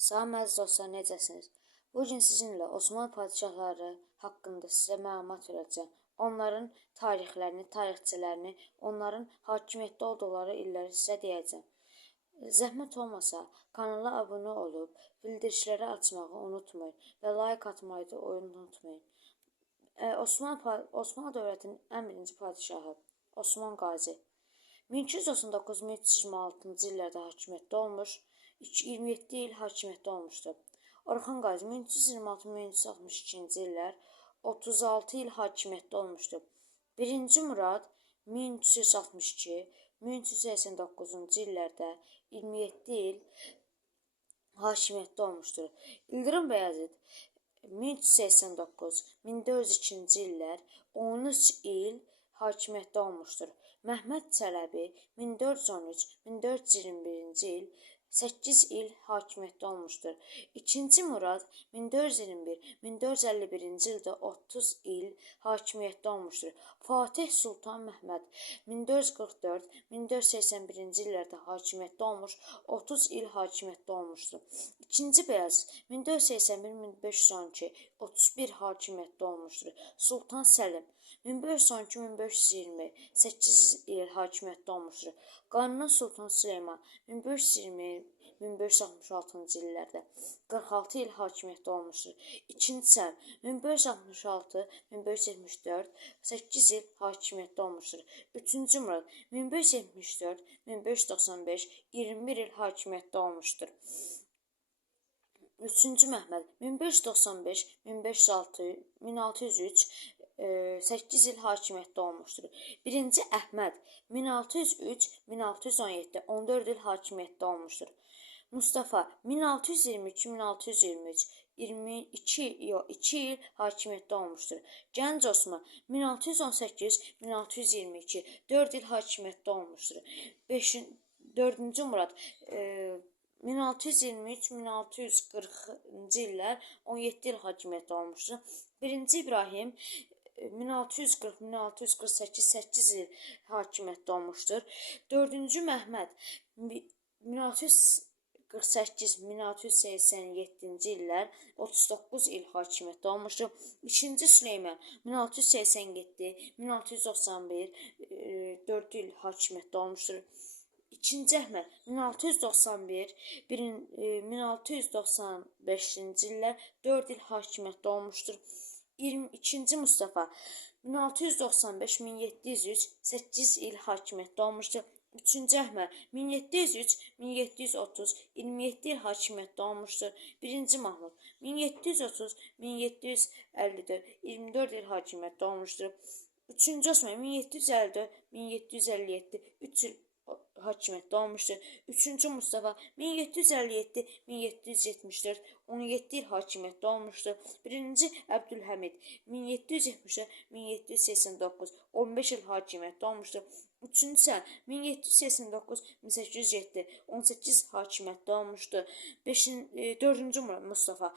Salam əziz dostlar, necəsiniz? Bu gün sizinlə Osmanlı padişahları haqqında sizə məlumat verəcəm. Onların tarixlərini, tarixçilərini, onların hakimiyyətdə olduqları illəri sizə deyəcəm. Zəhmət olmasa kanala abunə olub bildirişləri açmağı unutmayın və like atmayı da unutmayın. Osmanlı Osmanlı dövlətinin ən birinci padişahı Osman Qazi 1299-1326-cı illərdə hakimiyyətdə olmuş, 27 il hakimiyyətdə olmuşdu. Orxan Qazi 1326-1362-ci illər 36 il hakimiyyətdə olmuşdu. 1-ci Murad 1362-1389-cu illərdə 27 il hakimiyyətdə olmuşdur. İldırım Bəyazıd 1389-1402-ci illər 13 il hakimiyyətdə olmuşdur. Məhməd Çələbi 1413-1421-ci il 8 il hakimiyyətdə olmuşdur. 2-ci Murad 1421-1451-ci ildə 30 il hakimiyyətdə olmuşdur. Fatih Sultan Məhməd 1444-1481-ci illərdə hakimiyyətdə olmuş, 30 il hakimiyyətdə olmuşdur. 2-ci Bəyazıd 1481-1512 31 hakimiyyətdə olmuşdur. Sultan Səlim 1512-1520 8 il hakimiyyətdə olmuşdur. Qanuni Sultan Süleyman 1520-1566-cı illərdə 46 il hakimiyyətdə olmuşdur. 2-ci Səm 1566-1574 8 il hakimiyyətdə olmuşdur. 3-cü Murad 1574-1595 21 il hakimiyyətdə olmuşdur. 3-cü Məhməd 1595-1506-1603 8 il hakimiyyətdə olmuşdur. 1-ci Əhməd 1603-1617 14 il hakimiyyətdə olmuşdur. Mustafa 1622-1623 22 yox 2 il hakimiyyətdə olmuşdur. Gənc Osman 1618-1622 4 il hakimiyyətdə olmuşdur. 5 4-cü Murad e, 1623-1640-cı illər 17 il hakimiyyətdə olmuşdur. 1-ci İbrahim e, 1640-1648 8 il hakimiyyətdə olmuşdur. 4-cü Məhməd 1648-1687-ci illər 39 il hakimiyyətdə olmuşdur. 2-ci Süleyman 1687-1691 4 il hakimiyyətdə olmuşdur. İkinci Əhməd 1691 birin- e, 1695-ci illər 4 il hakimiyyətdə olmuşdur. 22-ci Mustafa 1695-1703 8 il hakimiyyətdə olmuşdur. 3-cü Əhməd 1703-1730 27 il hakimiyyətdə olmuşdur. 1-ci Mahmud 1730-1754 24 il hakimiyyətdə olmuşdur. 3-cü Osman 1754-1757 3 il hakimiyyətdə olmuşdur. 3-cü Mustafa 1757-1774 17 il hakimiyyətdə olmuşdur. 1-ci Əbdülhəmid 1774-1789 15 il hakimiyyətdə olmuşdur. 3-cü Sən 1789-1807 18 hakimiyyətdə olmuşdur. 5-ci 4-cü Mustafa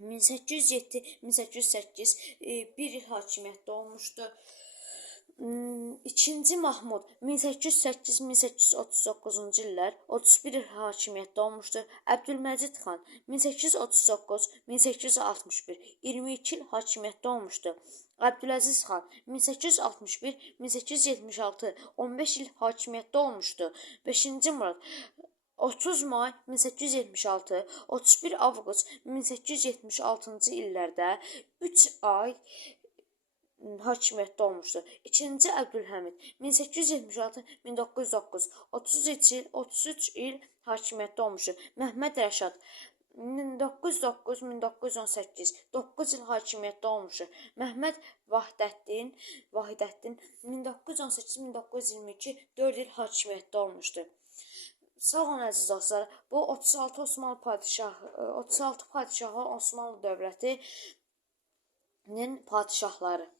1807-1808 1 il hakimiyyətdə olmuşdur. Hmm, İkinci Mahmud 1808-1839-cu illər 31 il hakimiyyətdə olmuşdur. Əbdülməcid xan 1839-1861 22 il hakimiyyətdə olmuşdur. Əbdüləziz xan 1861-1876 15 il hakimiyyətdə olmuşdur. 5-ci Murad 30 may 1876, 31 avqust 1876-cı illərdə 3 ay hakimiyyətdə olmuşdur. İkinci Əbdülhəmid 1876-1909 33 il 33 il hakimiyyətdə olmuşdur. Məhməd Rəşad 1909-1918 9 il hakimiyyətdə olmuşdur. Məhməd Vahdəddin Vahidəddin 1918-1922 4 il hakimiyyətdə olmuşdur. Sağ olun əziz dostlar. Bu 36 Osmanlı padişahı 36 padişahı Osmanlı dövlətinin padişahları.